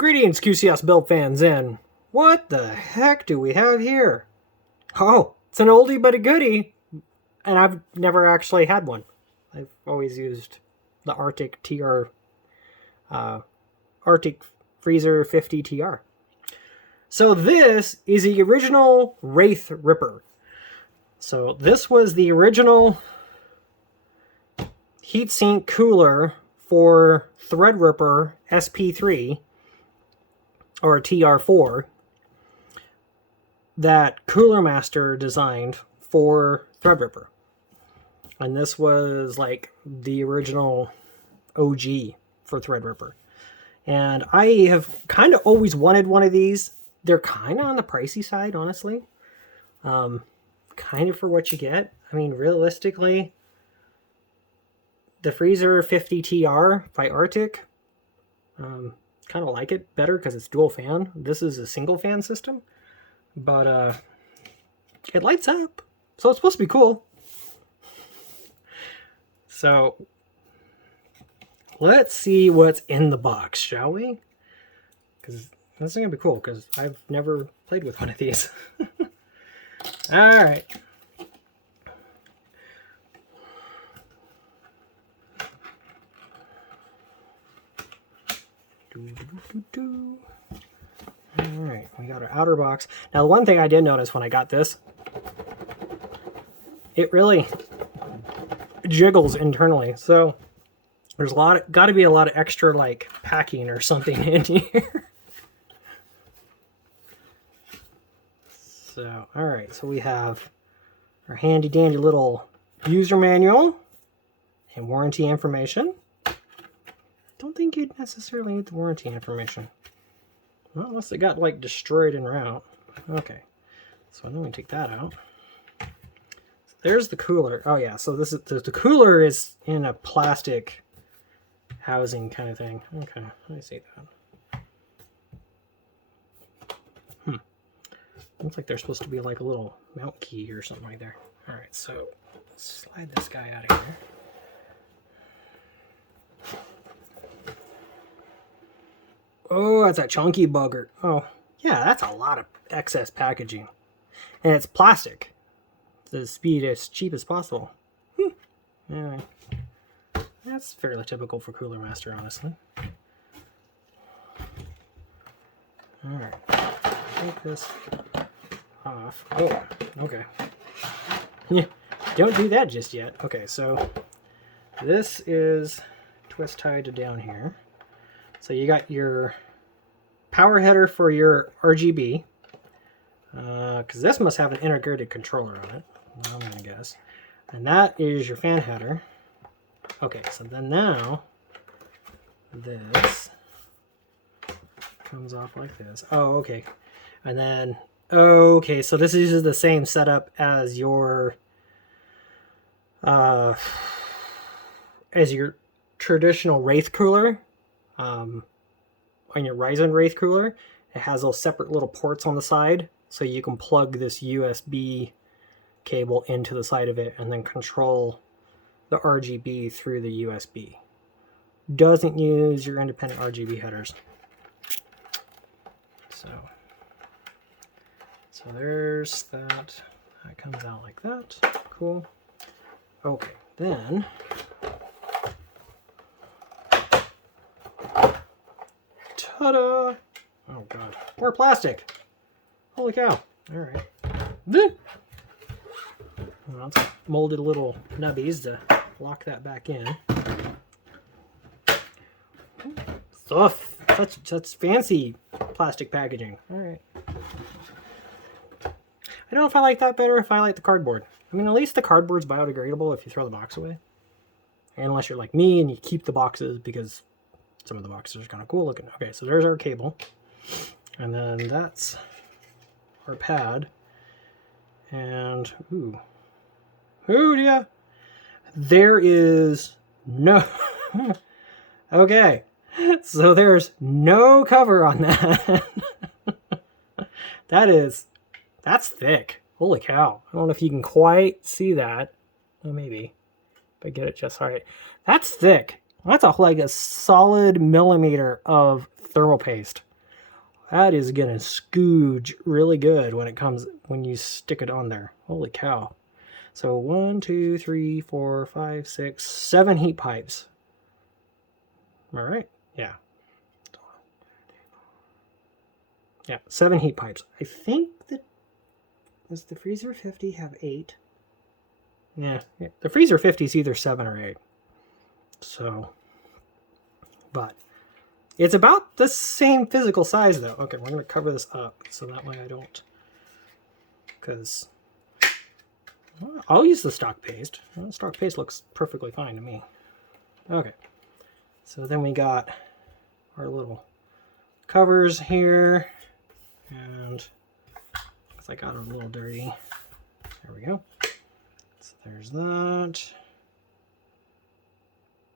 Greetings, QCS build fans, and what the heck do we have here? Oh, it's an oldie but a goodie, and I've never actually had one. I've always used the Arctic TR, Arctic Freezer 50 TR. So this is the original Wraith Ripper. So this was the original heatsink cooler for Threadripper SP3 or TR4 that CoolerMaster designed for Threadripper. And this was like the original OG for Threadripper. And I have kind of always wanted one of these. They're kind of on the pricey side, honestly. Kind of for what you get. I mean, realistically, the Freezer 50 TR by Arctic, kind of like it better because it's dual fan. This is a single fan system, but it lights up, so it's supposed to be cool. So let's see what's in the box, shall we? Because this is gonna be cool because I've never played with one of these. All right. Alright, we got our outer box. Now, the one thing I did notice when I got this, it really jiggles internally. So there's got to be a lot of extra like packing or something in here. So, alright, so we have our handy dandy little user manual and warranty information. Don't think you'd necessarily need the warranty information. Well, unless it got like destroyed en route. Okay, so let me take that out. So there's the cooler. Oh yeah, so this is the cooler is in a plastic housing kind of thing. Okay, let me see that. Looks like there's supposed to be like a little mount key or something right there. All right, so let's slide this guy out of here. Oh, that's a chunky bugger. Oh, yeah, that's a lot of excess packaging. And it's plastic. The speed as cheap as possible. Anyway, that's fairly typical for CoolerMaster, honestly. Alright, take this off. Oh, okay. Yeah, don't do that just yet. Okay, so this is twist tied to down here. So you got your power header for your RGB, because this must have an integrated controller on it, I'm going to guess. And that is your fan header. Okay, so then now this comes off like this. Oh, okay. And then, okay, so this uses the same setup as your traditional Wraith cooler. On your Ryzen Wraith cooler, it has those separate little ports on the side, so you can plug this USB cable into the side of it and then control the RGB through the USB. Doesn't use your independent RGB headers. So there's that. That comes out like that. Cool. Okay, then ta-da! Oh god, more plastic. Holy cow! All right. Well, it's molded little nubbies to lock that back in. Stuff. Such fancy plastic packaging. All right. I don't know if I like that better. If I like the cardboard. I mean, at least the cardboard's biodegradable if you throw the box away. Unless you're like me and you keep the boxes because some of the boxes are kind of cool looking. Okay, so there's our cable. And then that's our pad. And, ooh. Ooh, yeah. There is no... Okay. So there's no cover on that. That's thick. Holy cow. I don't know if you can quite see that. Well, maybe. If I get it just right. That's thick. That's like a solid millimeter of thermal paste. that is gonna scooge really good when you stick it on there. Holy cow. So 1, 2, 3, 4, 5, 6, 7 heat pipes. All right. Yeah. Yeah, 7 heat pipes. I think that does the Freezer 50 have 8? Yeah, the Freezer 50 is either 7 or 8. So, but it's about the same physical size though. Okay, we're going to cover this up so that way I don't, because I'll use the stock paste. Well, stock paste looks perfectly fine to me. Okay, so then we got our little covers here, and I got them a little dirty. There we go. So there's that.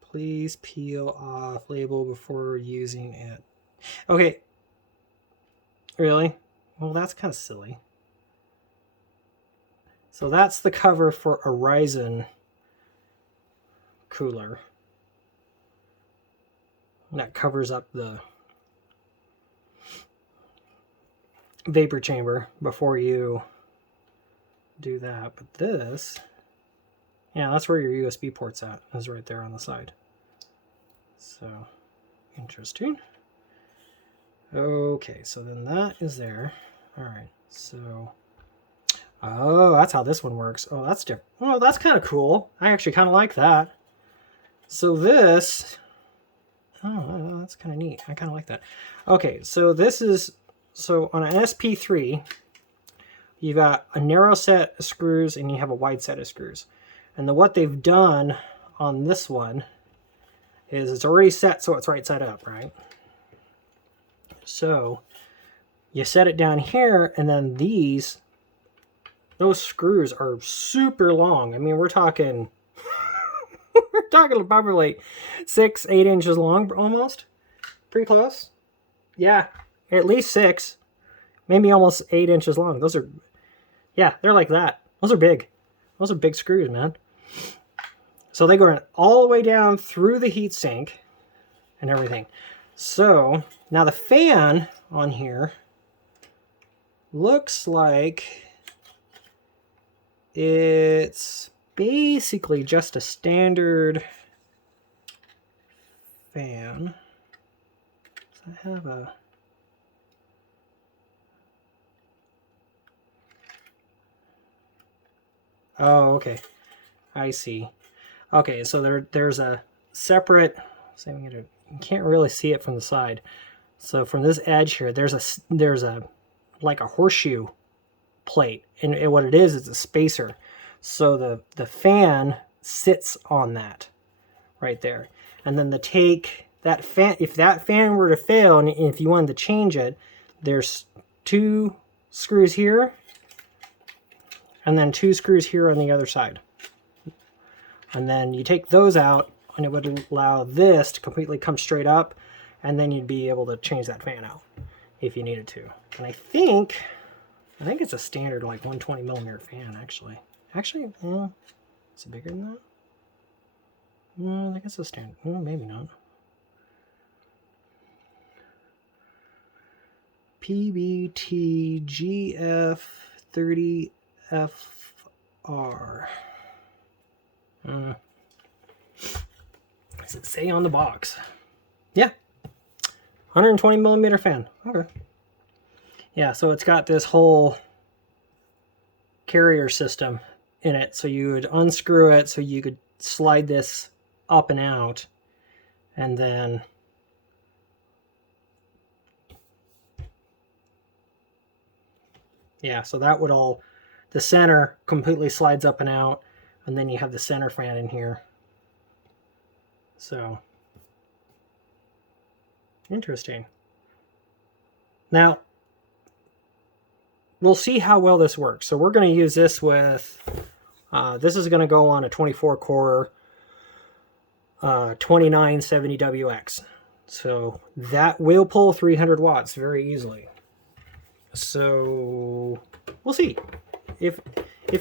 Please peel off label before using it. Okay. Really? Well, that's kind of silly. So that's the cover for a Ryzen cooler. That covers up the vapor chamber before you do that. But this, yeah, that's where your USB port's at. Is right there on the side. So, interesting. Okay, so then that is there. All right, so, oh, that's how this one works. Oh, that's different. Oh, that's kind of cool. I actually kind of like that. So this, oh, that's kind of neat. I kind of like that. Okay, so this is, so on an SP3, you've got a narrow set of screws and you have a wide set of screws. And what they've done on this one is it's already set so it's right side up, right? So you set it down here, and then those screws are super long. I mean, we're talking we're talking probably 6, 8 inches long almost. Pretty close. Yeah, at least 6, maybe almost 8 inches long. Those are, yeah, they're like that. Those are big. Those are big screws, man. So they go all the way down through the heatsink and everything. So now the fan on here looks like it's basically just a standard fan. Does I have a... Oh, okay. I see. Okay, so there's a separate, you can't really see it from the side. So from this edge here, there's a like a horseshoe plate, and what it is a spacer. So the fan sits on that right there, and then that fan, if that fan were to fail, and if you wanted to change it, there's 2 screws here, and then 2 screws here on the other side. And then you take those out, and it would allow this to completely come straight up, and then you'd be able to change that fan out if you needed to. And I think it's a standard like 120 millimeter fan, actually. Actually, yeah, is it bigger than that? No, I think it's a standard. Well, maybe not. PBTGF30FR. Does it say on the box? Yeah. 120 millimeter fan. Okay. Yeah, so it's got this whole carrier system in it. So you would unscrew it so you could slide this up and out. And then yeah, so that would all, the center completely slides up and out. And then you have the center fan in here. So, interesting. Now, we'll see how well this works. So we're going to use this with, this is going to go on a 24-core 2970WX. So that will pull 300 watts very easily. So we'll see. If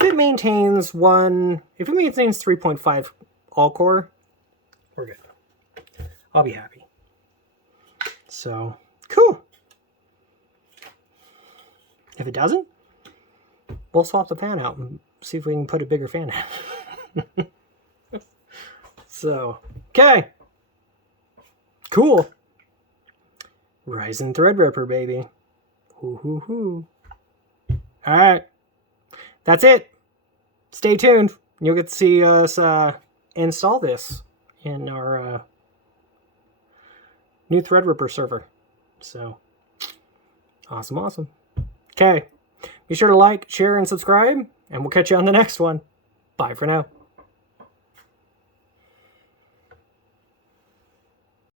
it maintains 3.5 all-core, we're good. I'll be happy. So, cool. If it doesn't, we'll swap the fan out and see if we can put a bigger fan in. So, okay. Cool. Ryzen Threadripper, baby. Hoo hoo hoo. Alright. That's it. Stay tuned. You'll get to see us install this in our new Threadripper server. So, awesome, awesome. Okay. Be sure to like, share, and subscribe, and we'll catch you on the next one. Bye for now.